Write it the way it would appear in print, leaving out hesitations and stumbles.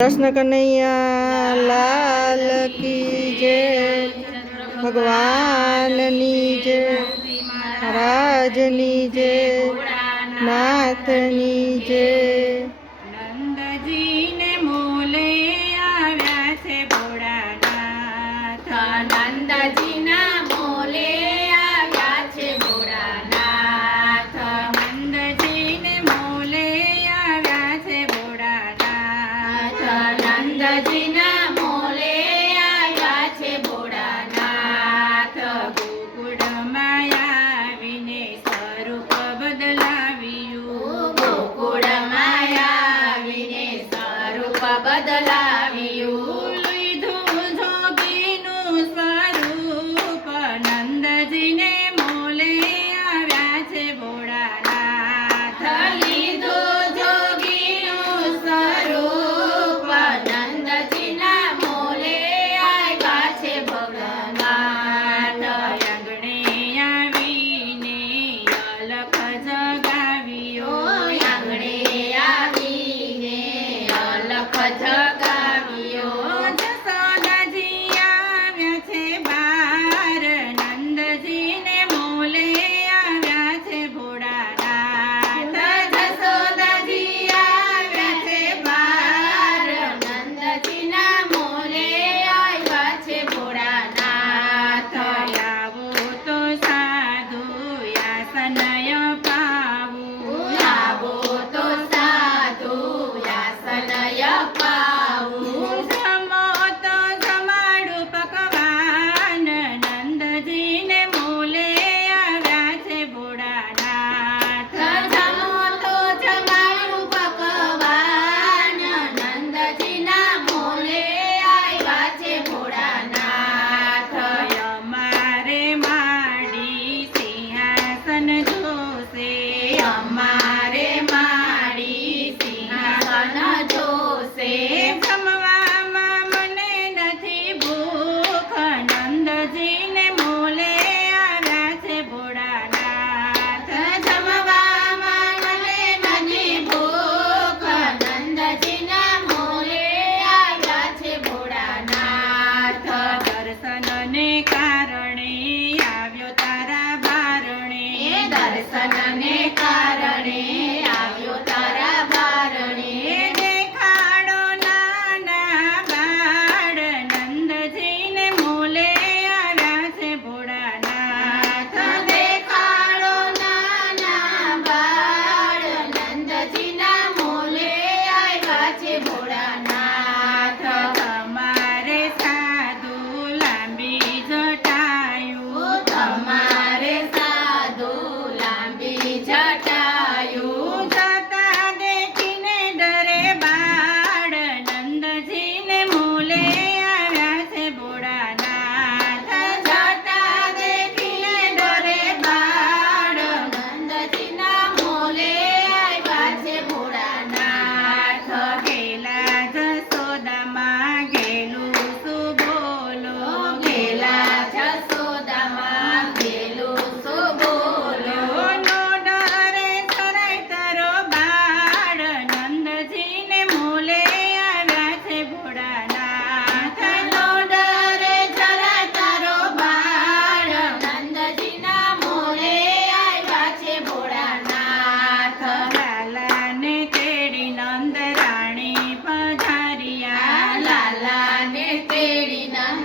कृष्ण कन्हैया लाल की जय। भगवान नी जय। महाराज नी जय। नाथ नी जय। नंदजी ने मोले आव्या छे भोळानाथ। नंदजी ना मोले आव्या छे भोळानाथ। नंदजी ने मोले आव्या छे भोळानाथ। नंदजी ना मोले आव्या छे भोळानाथ। गोकुळमां आवीने स्वरूप बदलाव्યું। गोकुळमां आवीने स्वरूप बदलाव्યું। લીધું જોગીનું સ્વરૂપ નંદજીને મોલે આવ્યા છે ભોળાનાથ। લીધું જોગીનું સ્વરૂપ નંદજી ના મોલે આવ્યા છે ભોળાનાથ। આંગણે આવીને અલખ જગાવ્યો। આંગણે આવીને અલખ જગાવ્યો। જશોદાજી આવ્યા છે બાર નંદજીને મોલે આવ્યા છે ભોળાનાથ। જશોદાજી આવ્યા છે બાર નંદજી ના મોલે આવ્યા છે ભોળાનાથ। આવો તો સાધુ યાસનય પાવું। આવો તો સાધુ યાસનય પાવું। જમો તો જમાડું પકવાન નંદજીને મોલે આવ્યા છે ભોળાનાથ। જમો તો જમાડું પકવાન નંદજી ના મોલે આવ્યા છે ભોળાનાથ। અમારે માડી સિંહાસન જોશે। અમારે માડી સિંહાસન જોશે। જમવામાં મને નથી ભૂખ નંદજીને મોલે આવ્યા છે ભોળાનાથ। જમવામાં મને નથી ભૂખ નંદજી ના મોલે આવ્યા છે ભોળાનાથ। દર્શનને કારણે આવ્યો તારા બારણે। દર્શનને કારણે આવ્યો તારા બારણે। દેખાડો નાના બાળ નંદજીને મોલે આવ્યા છે ભોળાનાથ। દેખાડો નાના બાળ નંદજી ના મોલે આવ્યા છે ભોળાનાથ। તમારે સાધુ લાંબી જટાયું। તમારે સાધુ લાંબી જટાયું। જતા દેખીને ડરે બાળ નંદજીને મોલે આવ્યા છે ભોળાનાથ। જટા દેખીને ડરે બાળ નંદજી ના મોલે આવ્યા છે ભોળાનાથ। ગેલા જશોદામાં ગેલું શું બોલો। ગેલા જશોદામાં ગેલું શું બોલો। નો ડરે જરાય તારો બાળ નંદજીને મોલે આવ્યા છે ભોળાનાથ। નો ડરે જરા તારો બાળ નંદજી ના મોલે આવ્યા છે ભોળાનાથ। લાલાને તેડી નંદ રાણી પધાર્યા। લાલાને તેડી નંદ